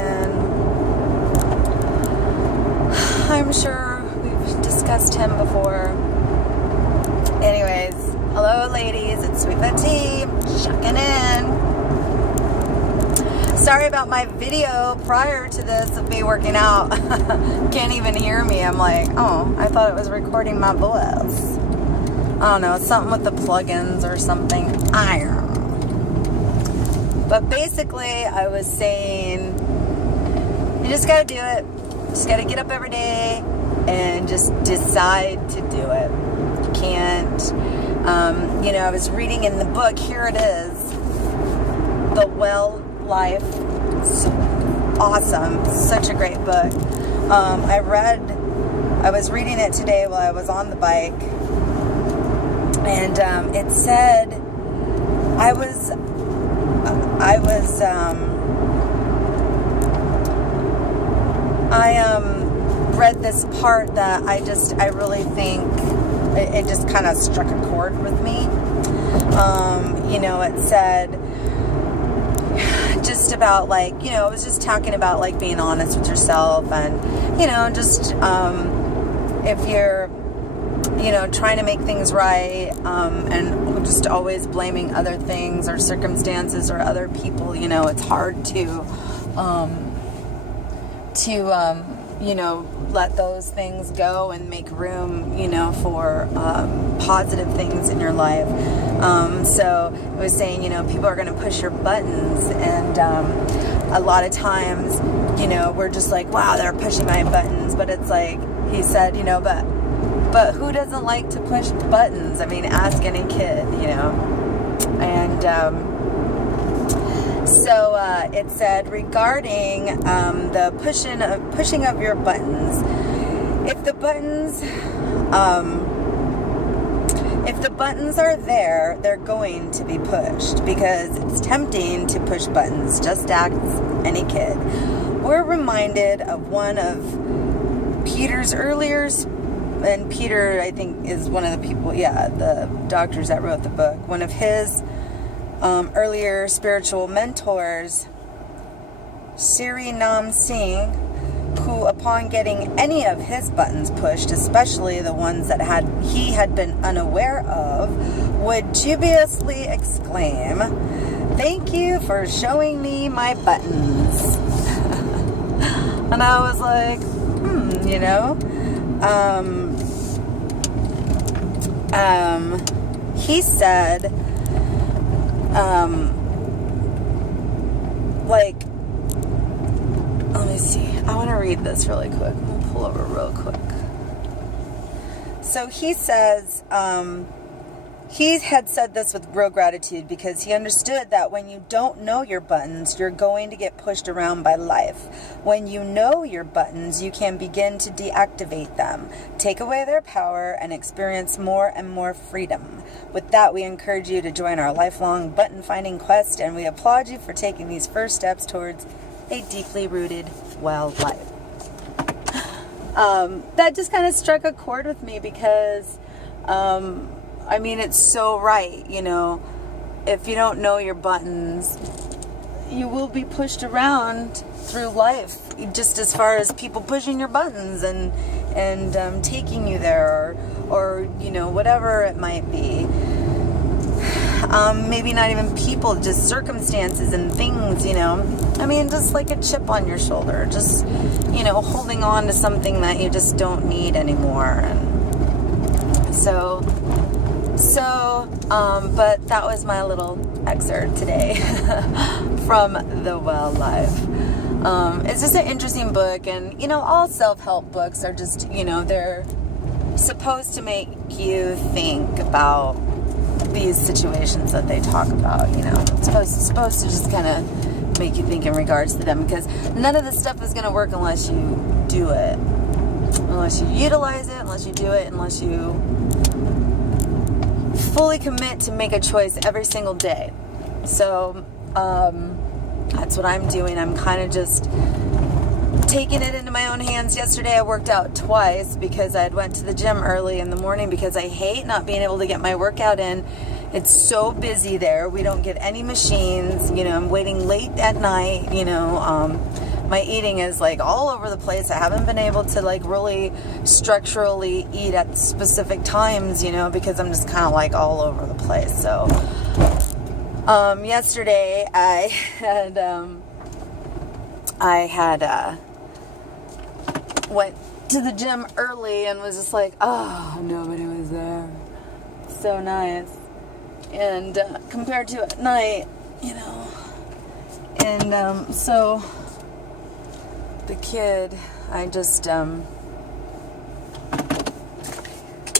Johnson. I'm sure we've discussed him before. Anyways, hello ladies, it's Sweet Fat Tea, checking in. Sorry about my video prior to this of me working out. Can't even hear me. I'm like, oh, I thought it was recording my voice. I don't know, it's something with the plugins or something. I don't know. But basically, I was saying, you just gotta do it. Just gotta get up every day and just decide to do it. You can't, I was reading in the book, here it is, The Well Life. It's awesome. Such a great book. I was reading it today while I was on the bike, and it said I read this part that I really think it just kind of struck a chord with me. It said just about it was just talking about like being honest with yourself, and just if you're trying to make things right, and just always blaming other things or circumstances or other people, it's hard to let those things go and make room, for positive things in your life. So it was saying, people are going to push your buttons, and a lot of times, we're just like, wow, they're pushing my buttons. But it's like, he said, but who doesn't like to push buttons? I mean, ask any kid, And so it said regarding the pushing of your buttons, if the buttons are there, they're going to be pushed because it's tempting to push buttons. Just ask any kid. We're reminded of one of Peter's earlier, and Peter, I think, is one of the people, the doctors that wrote the book. One of his earlier spiritual mentors, Sri Nam Singh, who, upon getting any of his buttons pushed, especially the ones that he had been unaware of, would dubiously exclaim, "Thank you for showing me my buttons." And I was like, he said, let me see. I want to read this really quick. I'm going to pull over real quick. So he says, he had said this with real gratitude because he understood that when you don't know your buttons, you're going to get pushed around by life. When you know your buttons, you can begin to deactivate them, take away their power, and experience more and more freedom. With that, we encourage you to join our lifelong button-finding quest, and we applaud you for taking these first steps towards a deeply rooted, well life. That just kind of struck a chord with me because, it's so right, if you don't know your buttons, you will be pushed around through life, just as far as people pushing your buttons and taking you there, or whatever it might be. Maybe not even people, just circumstances and things, just like a chip on your shoulder, just, holding on to something that you just don't need anymore. And but that was my little excerpt today from The Well Life. It's just an interesting book, and, all self-help books are just, they're supposed to make you think about these situations that they talk about, It's supposed to just kind of make you think in regards to them, because none of this stuff is going to work unless you do it. Unless you utilize it, unless you do it, unless you fully commit to make a choice every single day. So, that's what I'm doing. I'm kind of just taking it into my own hands. Yesterday I worked out twice because I had went to the gym early in the morning because I hate not being able to get my workout in. It's so busy there. We don't get any machines. I'm waiting late at night. my eating is like all over the place. I haven't been able to like really structurally eat at specific times, you know, because I'm just kind of like all over the place. So yesterday I had went to the gym early and was just like, oh, nobody was there. So nice. And compared to at night, you know. And so the kid, I just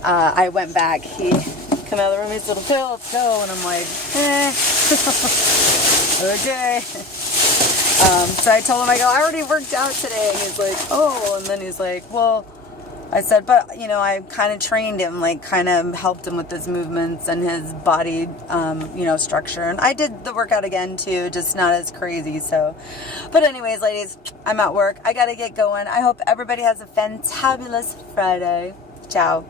I went back. He come out of the room, he said, okay, let's go. And I'm like, okay. So I told him, I go, I already worked out today. And he's like, oh. And then he's like, well, I said, but, you know, I kind of trained him, like kind of helped him with his movements and his body, you know, structure. And I did the workout again, too, just not as crazy. So, but anyways, ladies, I'm at work. I got to get going. I hope everybody has a fantabulous Friday. Ciao.